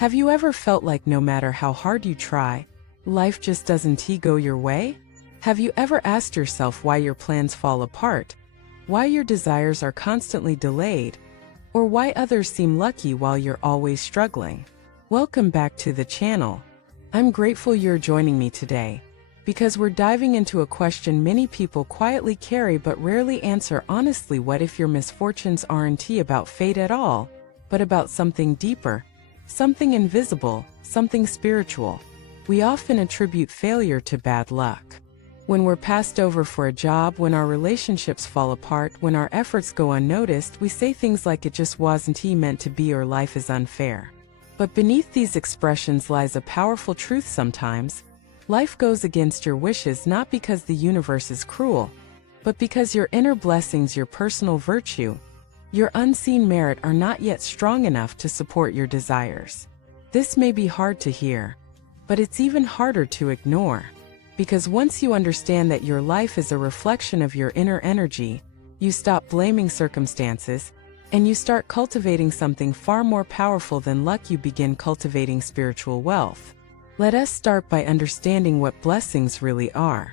Have you ever felt like no matter how hard you try, life just doesn't go your way? Have you ever asked yourself why your plans fall apart, why your desires are constantly delayed, or why others seem lucky while you're always struggling? Welcome back to the channel. I'm grateful you're joining me today, because we're diving into a question many people quietly carry but rarely answer honestly. What if your misfortunes aren't about fate at all, but about something deeper, something invisible, something spiritual? We often attribute failure to bad luck. When we're passed over for a job, when our relationships fall apart, when our efforts go unnoticed, we say things like it just wasn't meant to be or life is unfair. But beneath these expressions lies a powerful truth. Sometimes, life goes against your wishes not because the universe is cruel, but because your inner blessings, your personal virtue, your unseen merit are not yet strong enough to support your desires. This may be hard to hear, but it's even harder to ignore. Because once you understand that your life is a reflection of your inner energy, you stop blaming circumstances, and you start cultivating something far more powerful than luck. You begin cultivating spiritual wealth. Let us start by understanding what blessings really are.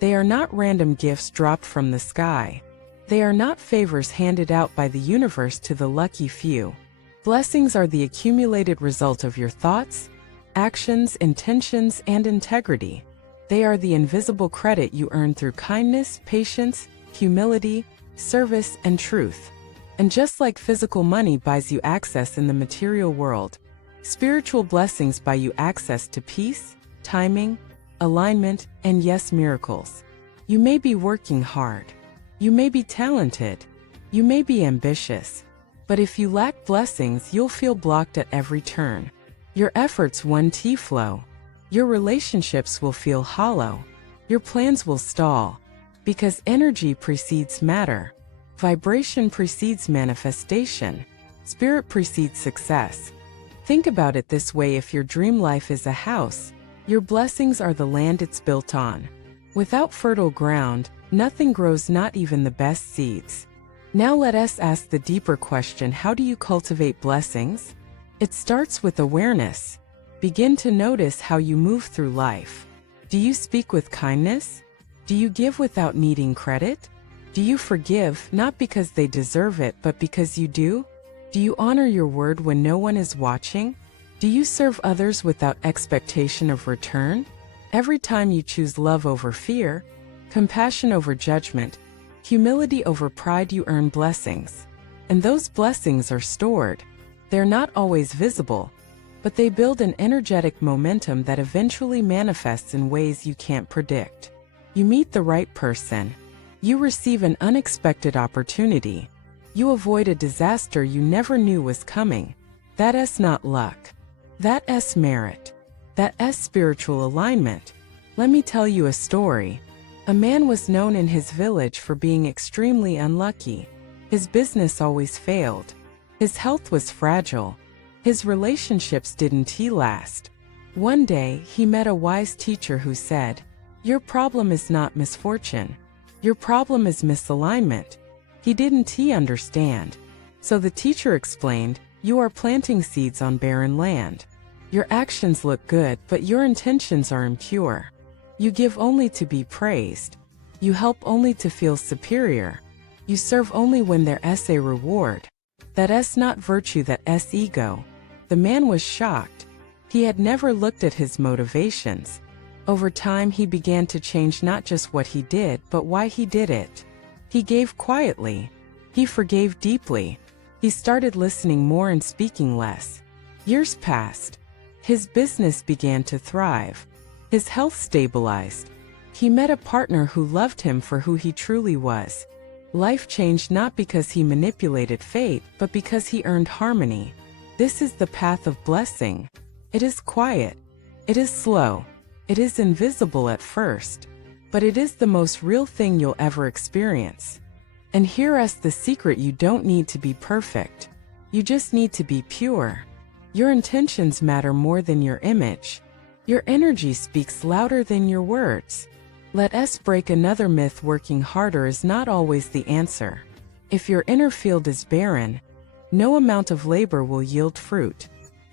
They are not random gifts dropped from the sky. They are not favors handed out by the universe to the lucky few. Blessings are the accumulated result of your thoughts, actions, intentions, and integrity. They are the invisible credit you earn through kindness, patience, humility, service, and truth. And just like physical money buys you access in the material world, spiritual blessings buy you access to peace, timing, alignment, and yes, miracles. You may be working hard. You may be talented. You may be ambitious. But if you lack blessings, you'll feel blocked at every turn. Your efforts won't flow. Your relationships will feel hollow. Your plans will stall. Because energy precedes matter. Vibration precedes manifestation. Spirit precedes success. Think about it this way: if your dream life is a house, your blessings are the land it's built on. Without fertile ground, nothing grows, not even the best seeds. Now let us ask the deeper question: how do you cultivate blessings? It starts with awareness. Begin to notice how you move through life. Do you speak with kindness? Do you give without needing credit? Do you forgive, not because they deserve it, but because you do? Do you honor your word when no one is watching? Do you serve others without expectation of return? Every time you choose love over fear, compassion over judgment, humility over pride, you earn blessings. And those blessings are stored. They're not always visible, but they build an energetic momentum that eventually manifests in ways you can't predict. You meet the right person. You receive an unexpected opportunity. You avoid a disaster you never knew was coming. That's not luck. That's merit. That's spiritual alignment. Let me tell you a story. A man was known in his village for being extremely unlucky. His business always failed. His health was fragile. His relationships didn't last. One day, he met a wise teacher who said, "Your problem is not misfortune. Your problem is misalignment." He didn't understand. So the teacher explained, "You are planting seeds on barren land. Your actions look good, but your intentions are impure. You give only to be praised. You help only to feel superior. You serve only when there's a reward. That's not virtue, that's ego." The man was shocked. He had never looked at his motivations. Over time, he began to change not just what he did, but why he did it. He gave quietly. He forgave deeply. He started listening more and speaking less. Years passed. His business began to thrive. His health stabilized. He met a partner who loved him for who he truly was. Life changed not because he manipulated fate, but because he earned harmony. This is the path of blessing. It is quiet. It is slow. It is invisible at first. But it is the most real thing you'll ever experience. And here's the secret: you don't need to be perfect. You just need to be pure. Your intentions matter more than your image. Your energy speaks louder than your words. Let us break another myth: working harder is not always the answer. If your inner field is barren, no amount of labor will yield fruit.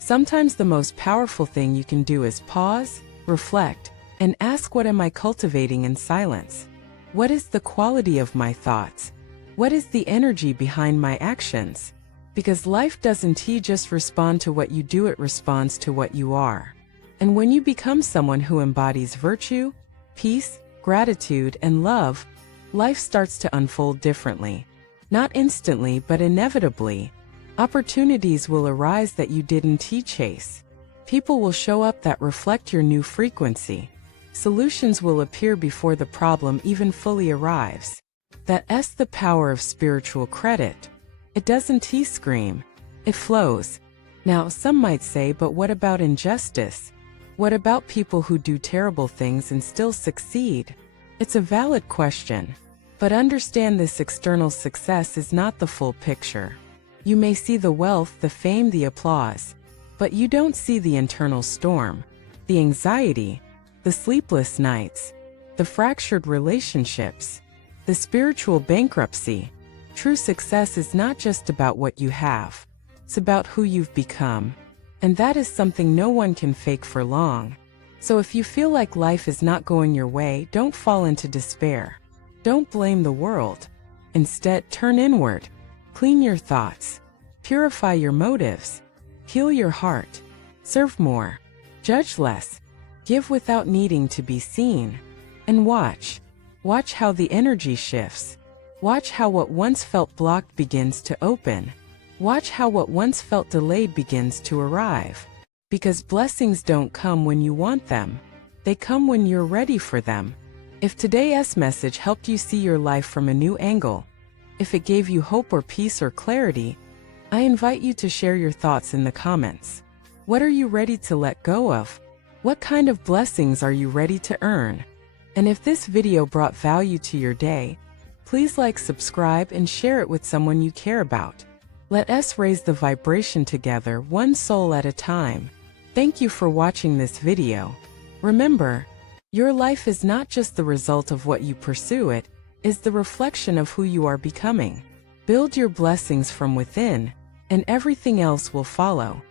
Sometimes the most powerful thing you can do is pause, reflect, and ask, what am I cultivating in silence? What is the quality of my thoughts? What is the energy behind my actions? Because life doesn't just respond to what you do, it responds to what you are. And when you become someone who embodies virtue, peace, gratitude, and love, life starts to unfold differently. Not instantly, but inevitably. Opportunities will arise that you didn't chase. People will show up that reflect your new frequency. Solutions will appear before the problem even fully arrives. That's the power of spiritual credit. It doesn't scream. It flows. Now, some might say, but what about injustice? What about people who do terrible things and still succeed? It's a valid question. But understand, this external success is not the full picture. You may see the wealth, the fame, the applause, but you don't see the internal storm, the anxiety, the sleepless nights, the fractured relationships, the spiritual bankruptcy. True success is not just about what you have. It's about who you've become. And that is something no one can fake for long. So if you feel like life is not going your way, don't fall into despair. Don't blame the world. Instead, turn inward. Clean your thoughts. Purify your motives. Heal your heart. Serve more. Judge less. Give without needing to be seen. And watch. Watch how the energy shifts. Watch how what once felt blocked begins to open. Watch how what once felt delayed begins to arrive. Because blessings don't come when you want them. They come when you're ready for them. If today's message helped you see your life from a new angle, if it gave you hope or peace or clarity, I invite you to share your thoughts in the comments. What are you ready to let go of? What kind of blessings are you ready to earn? And if this video brought value to your day, please like, subscribe, and share it with someone you care about. Let us raise the vibration together, one soul at a time. Thank you for watching this video. Remember, your life is not just the result of what you pursue, it is the reflection of who you are becoming. Build your blessings from within, and everything else will follow.